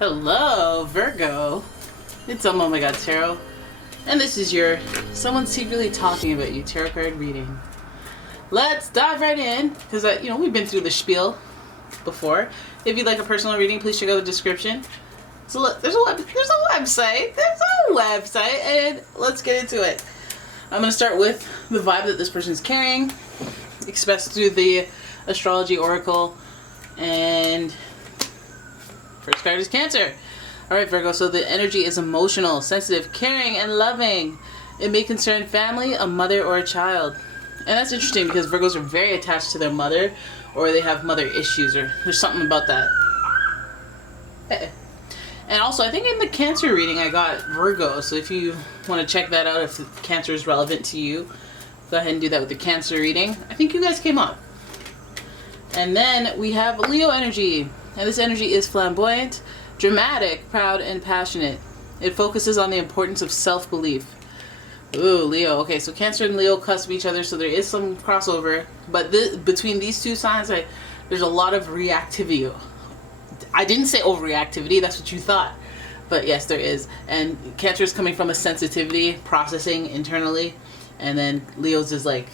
Hello, Virgo. It's umomgtarot, and this is your Someone Secretly Talking About You tarot card reading. Let's dive right in, because we've been through the spiel before. If you'd like a personal reading, please check out the description. So look, there's a website, and let's get into it. I'm going to start with the vibe that this person's carrying, expressed through the astrology oracle, and first card is Cancer. Alright, Virgo, so the energy is emotional, sensitive, caring, and loving. It may concern family, a mother, or a child. And that's interesting because Virgos are very attached to their mother, or they have mother issues, or there's something about that. And also, I think in the Cancer reading I got Virgo, so if you want to check that out, if Cancer is relevant to you, go ahead and do that with the Cancer reading. I think you guys came up. And then we have Leo energy. And this energy is flamboyant, dramatic, proud, and passionate. It focuses on the importance of self-belief. Ooh, Leo. Okay, so Cancer and Leo cusp each other, so there is some crossover. But between these two signs, there's a lot of reactivity. I didn't say overreactivity, that's what you thought. But yes, there is. And Cancer is coming from a sensitivity, processing internally. And then Leo's is like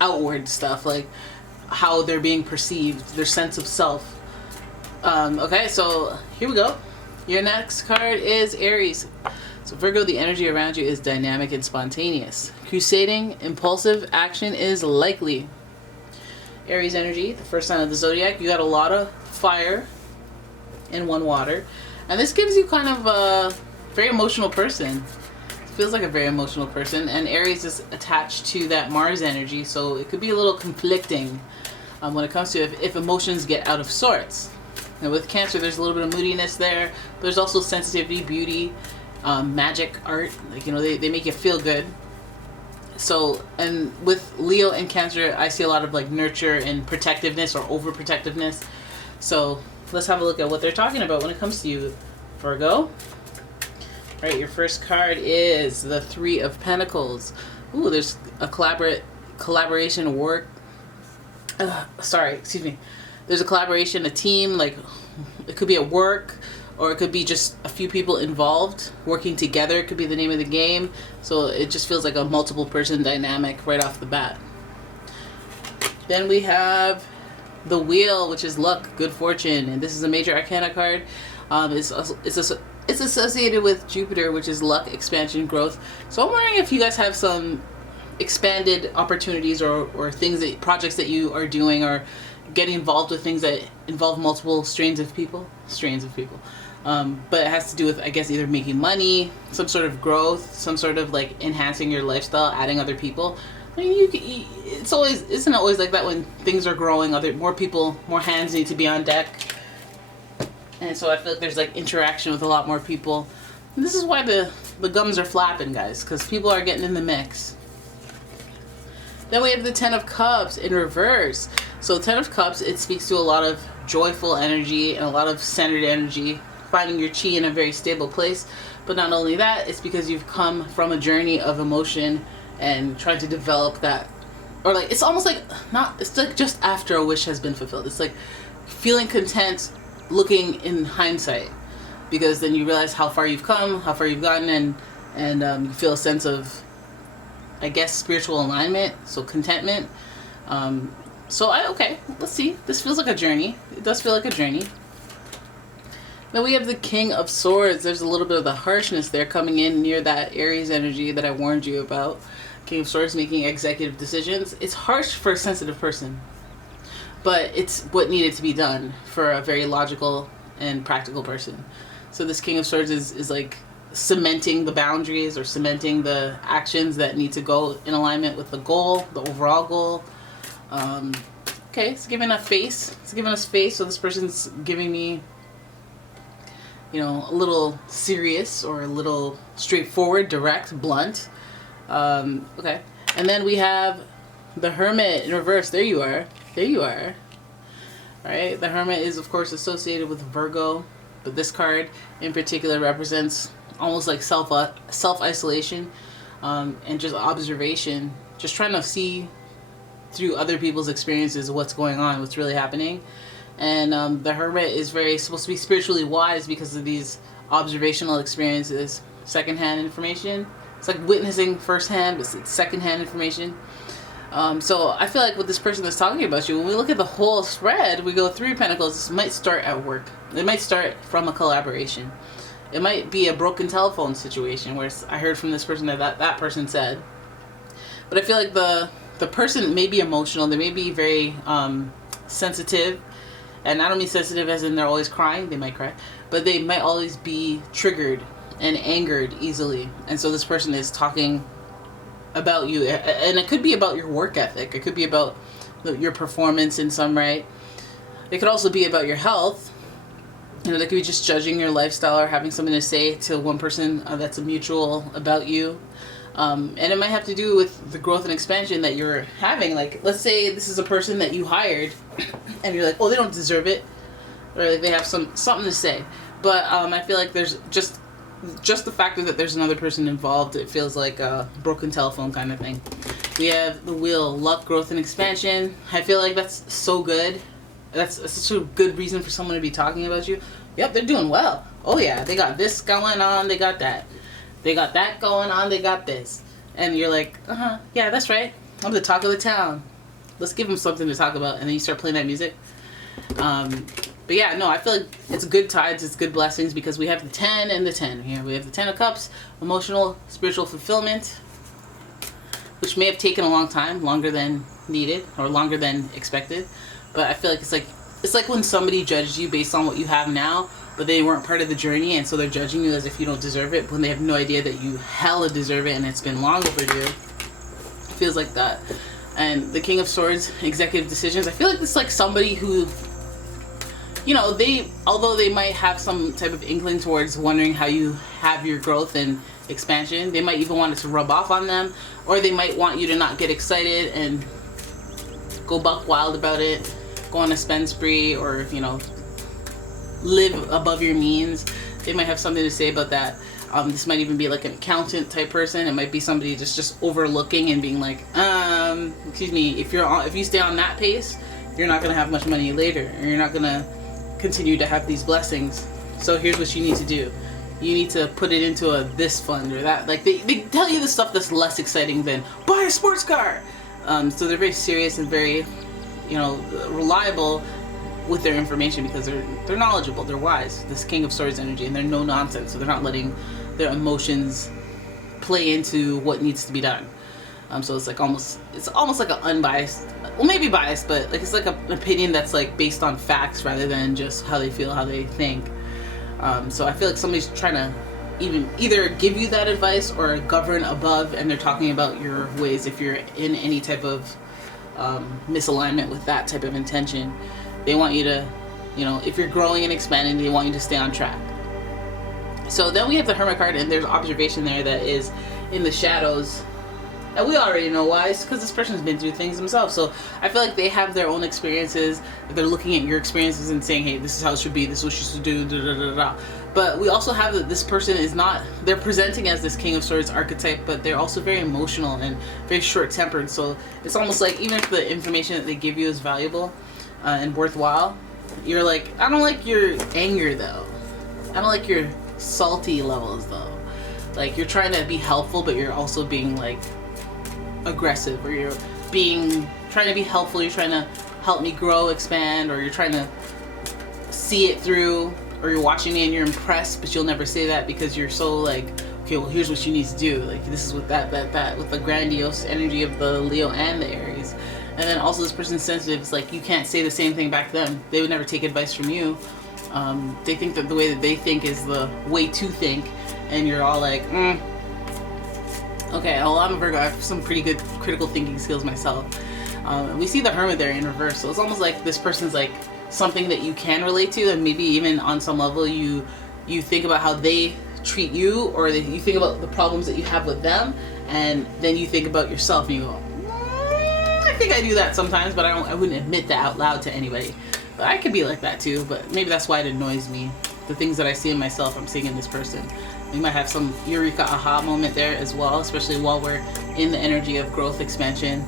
outward stuff, like how they're being perceived, their sense of self. Okay, so here we go. Your next card is Aries. So Virgo, the energy around you is dynamic and spontaneous. Crusading, impulsive action is likely. Aries energy, the first sign of the zodiac, you got a lot of fire and one water. And this gives you kind of a very emotional person. Feels like a very emotional person. And Aries is attached to that Mars energy, so it could be a little conflicting when it comes to if emotions get out of sorts. And with Cancer, there's a little bit of moodiness there. There's also sensitivity, beauty, magic, art. Like, they make you feel good. So, and with Leo and Cancer, I see a lot of like nurture and protectiveness or overprotectiveness. So let's have a look at what they're talking about when it comes to you, Virgo. All right, your first card is the Three of Pentacles. Ooh, there's a collaboration, work. There's a collaboration, a team, like it could be at work, or it could be just a few people involved working together. It could be the name of the game. So it just feels like a multiple person dynamic right off the bat. Then we have the Wheel, which is luck, good fortune, and this is a major arcana card. It's associated with Jupiter, which is luck, expansion, growth. So I'm wondering if you guys have some expanded opportunities or projects that you are doing, or getting involved with things that involve multiple strains of people. But it has to do with, I guess, either making money, some sort of growth, some sort of like enhancing your lifestyle, adding other people. I mean, isn't it always like that when things are growing? More people, more hands need to be on deck. And so I feel like there's like interaction with a lot more people. And this is why the gums are flapping, guys, because people are getting in the mix. Then we have the Ten of Cups in reverse. So Ten of Cups, it speaks to a lot of joyful energy and a lot of centered energy, finding your chi in a very stable place. But not only that, it's because you've come from a journey of emotion and trying to develop that, or like it's almost like it's like just after a wish has been fulfilled. It's like feeling content, looking in hindsight, because then you realize how far you've come, how far you've gotten, and you feel a sense of, I guess, spiritual alignment, so contentment. Okay, let's see. This feels like a journey. It does feel like a journey. Then we have the King of Swords. There's a little bit of the harshness there coming in near that Aries energy that I warned you about. King of Swords making executive decisions. It's harsh for a sensitive person, but it's what needed to be done for a very logical and practical person. So this King of Swords is like cementing the boundaries or cementing the actions that need to go in alignment with the goal, the overall goal. Okay, it's giving us face. It's giving us face. So this person's giving me, a little serious or a little straightforward, direct, blunt. Okay. And then we have the Hermit in reverse. There you are. All right. The Hermit is, of course, associated with Virgo, but this card in particular represents almost like self-isolation, and just observation, just trying to see through other people's experiences what's going on, what's really happening. And the Hermit is supposed to be spiritually wise because of these observational experiences, secondhand information. It's like witnessing firsthand, but it's secondhand information. So I feel like with this person that's talking about you, when we look at the whole spread, we go 3 of Pentacles. This might start at work. It might start from a collaboration. It might be a broken telephone situation where I heard from this person that person said. But I feel like the person may be emotional. They may be very sensitive. And I don't mean sensitive as in they're always crying. They might cry. But they might always be triggered and angered easily. And so this person is talking about you. And it could be about your work ethic. It could be about your performance in some right. It could also be about your health. You know, they could be just judging your lifestyle or having something to say to one person that's a mutual about you. And it might have to do with the growth and expansion that you're having. Like, let's say this is a person that you hired and you're like, oh, they don't deserve it. Or like they have something to say. But I feel like there's just the fact that there's another person involved, it feels like a broken telephone kind of thing. We have the Wheel, luck, growth, and expansion. I feel like that's so good. That's such a good reason for someone to be talking about you. Yep, they're doing well. Oh yeah, they got this going on, they got that. They got that going on, they got this. And you're like, yeah, that's right. I'm the talk of the town. Let's give them something to talk about. And then you start playing that music. But yeah, no, I feel like it's good tides, it's good blessings, because we have the 10 and the 10 here. We have the 10 of Cups, emotional, spiritual fulfillment, which may have taken a long time, longer than needed, or longer than expected. But I feel like it's like when somebody judges you based on what you have now, but they weren't part of the journey, and so they're judging you as if you don't deserve it, when they have no idea that you hella deserve it, and it's been long overdue. It feels like that. And the King of Swords, executive decisions. I feel like this is like somebody who, you know, although they might have some type of inkling towards wondering how you have your growth and expansion, they might even want it to rub off on them, or they might want you to not get excited and go buck wild about it, go on a spend spree, or, you know, live above your means. They might have something to say about that. This might even be like an accountant type person. It might be somebody just overlooking and being like, excuse me, if you stay on that pace, you're not going to have much money later, or you're not going to continue to have these blessings. So here's what you need to do. You need to put it into this fund or that. Like they tell you the stuff that's less exciting than buy a sports car. So they're very serious and very, you know, reliable with their information, because they're knowledgeable, they're wise. This King of Swords energy, and they're no nonsense. So they're not letting their emotions play into what needs to be done. So it's almost like an unbiased, well, maybe biased, but like it's like an opinion that's like based on facts rather than just how they feel, how they think. So I feel like somebody's trying to either give you that advice or govern above, and they're talking about your ways if you're in any type of misalignment with that type of intention. They want you to, you know, if you're growing and expanding, they want you to stay on track. So then we have the Hermit card, and there's observation there that is in the shadows. And we already know why. It's because this person's been through things themselves. So I feel like they have their own experiences. They're looking at your experiences and saying, hey, this is how it should be. This is what you should do. Da, da, da, da. But we also have that this person is not, they're presenting as this King of Swords archetype, but they're also very emotional and very short-tempered. So it's almost like even if the information that they give you is valuable and worthwhile, you're like, I don't like your anger though. I don't like your salty levels though. Like you're trying to be helpful, but you're also being like aggressive, or you're trying to be helpful, you're trying to help me grow, expand, or you're trying to see it through, or you're watching me and you're impressed, but you'll never say that because you're so like, okay, well, here's what you need to do. Like this is with that with the grandiose energy of the Leo and the Aries. And then also this person's sensitive. It's like you can't say the same thing back to them. They would never take advice from you. They think that the way that they think is the way to think, and you're all like, okay, well, I'm a Virgo. I have some pretty good critical thinking skills myself. We see the Hermit there in reverse, so it's almost like this person's like something that you can relate to, and maybe even on some level you think about how they treat you, or you think about the problems that you have with them, and then you think about yourself and you go, I think I do that sometimes, but I wouldn't admit that out loud to anybody. But I could be like that too, but maybe that's why it annoys me. The things that I see in myself, I'm seeing in this person. We might have some eureka aha moment there as well, especially while we're in the energy of growth, expansion.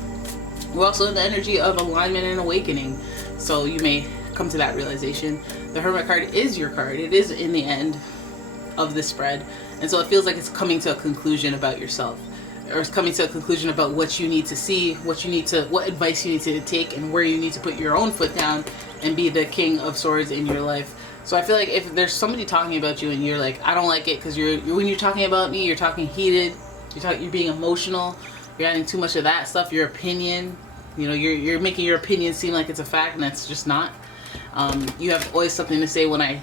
We're also in the energy of alignment and awakening. So you may come to that realization. The Hermit card is your card. It is in the end of the spread. And so it feels like it's coming to a conclusion about yourself, or it's coming to a conclusion about what you need to see, what advice you need to take, and where you need to put your own foot down and be the King of Swords in your life. So I feel like if there's somebody talking about you and you're like, I don't like it, because when you're talking about me, you're talking heated, you're being emotional, you're adding too much of that stuff, your opinion, you know, you're making your opinion seem like it's a fact, and that's just not. You have always something to say when I,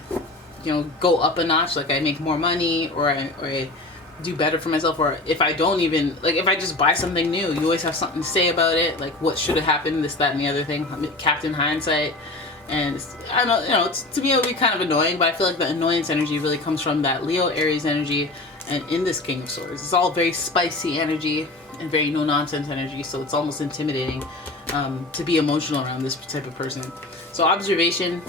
you know, go up a notch, like I make more money, or I do better for myself, or if I don't even, like if I just buy something new, you always have something to say about it, like what should have happened, this, that, and the other thing. Captain Hindsight. And I don't, you know, to me it would be kind of annoying, but I feel like the annoyance energy really comes from that Leo Aries energy, and in this King of Swords, it's all very spicy energy and very no nonsense energy. So it's almost intimidating to be emotional around this type of person. So observation.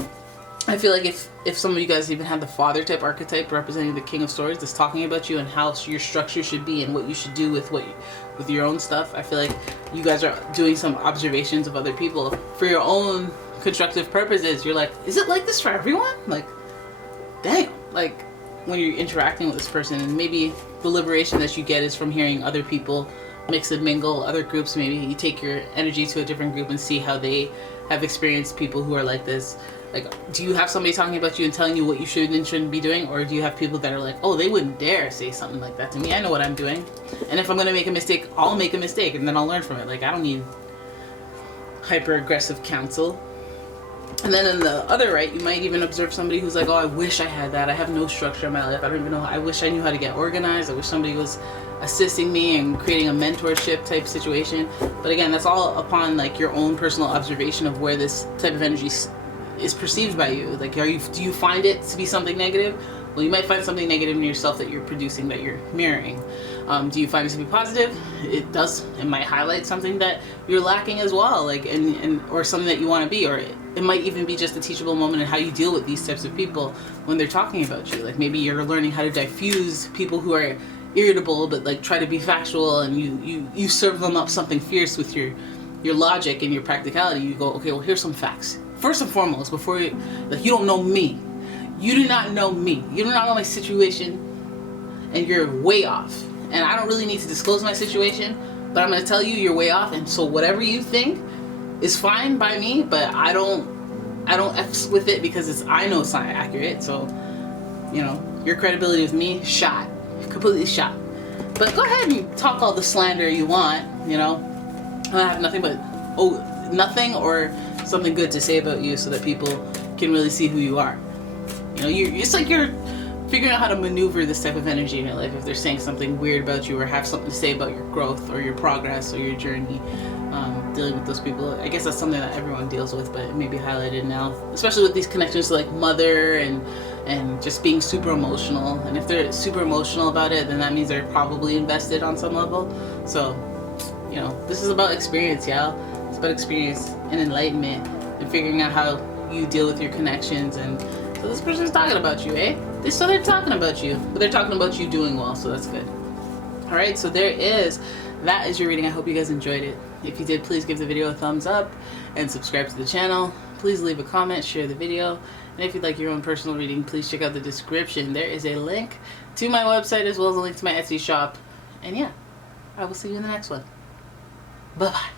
I feel like if some of you guys even had the father type archetype representing the King of Swords, that's talking about you and how your structure should be and what you should do with with your own stuff. I feel like you guys are doing some observations of other people for your own constructive purposes. You're like, is it like this for everyone? Like, damn. Like, when you're interacting with this person, and maybe the liberation that you get is from hearing other people mix and mingle, other groups. Maybe you take your energy to a different group and see how they have experienced people who are like this. Like, do you have somebody talking about you and telling you what you should and shouldn't be doing? Or do you have people that are like, oh, they wouldn't dare say something like that to me. I know what I'm doing. And if I'm going to make a mistake, I'll make a mistake and then I'll learn from it. Like, I don't need hyper-aggressive counsel. And then in the other right, you might even observe somebody who's like, oh, I wish I had that. I have no structure in my life. I don't even know. I wish I knew how to get organized. I wish somebody was assisting me and creating a mentorship type situation. But again, that's all upon like your own personal observation of where this type of energy is perceived by you. Like, do you find it to be something negative? Well, you might find something negative in yourself that you're producing, that you're mirroring. Do you find it to be positive? It does. It might highlight something that you're lacking as well, like or something that you want to be, or it might even be just a teachable moment in how you deal with these types of people when they're talking about you. Like, maybe you're learning how to diffuse people who are irritable but like try to be factual, and you serve them up something fierce with your logic and your practicality. You go, okay, well, here's some facts. First and foremost, before you don't know me. You do not know me. You do not know my situation, and you're way off. And I don't really need to disclose my situation, but I'm going to tell you you're way off. And so whatever you think is fine by me, but I don't F's with it, because I know it's not accurate. So, you know, your credibility with me, shot. Completely shot. But go ahead and talk all the slander you want, you know. I have nothing but nothing or something good to say about you, so that people can really see who you are. You know, it's like you're figuring out how to maneuver this type of energy in your life. If they're saying something weird about you, or have something to say about your growth or your progress or your journey, dealing with those people, I guess that's something that everyone deals with, but it may be highlighted now, especially with these connections to like mother and just being super emotional. And if they're super emotional about it, then that means they're probably invested on some level. So, you know, this is about experience, y'all. It's about experience and enlightenment and figuring out how you deal with your connections. And so this person's talking about you, eh? So they're talking about you, but they're talking about you doing well, so that's good. All right, so that is your reading. I hope you guys enjoyed it. If you did, please give the video a thumbs up and subscribe to the channel. Please leave a comment, share the video. And if you'd like your own personal reading, please check out the description. There is a link to my website, as well as a link to my Etsy shop. And yeah, I will see you in the next one. Bye-bye.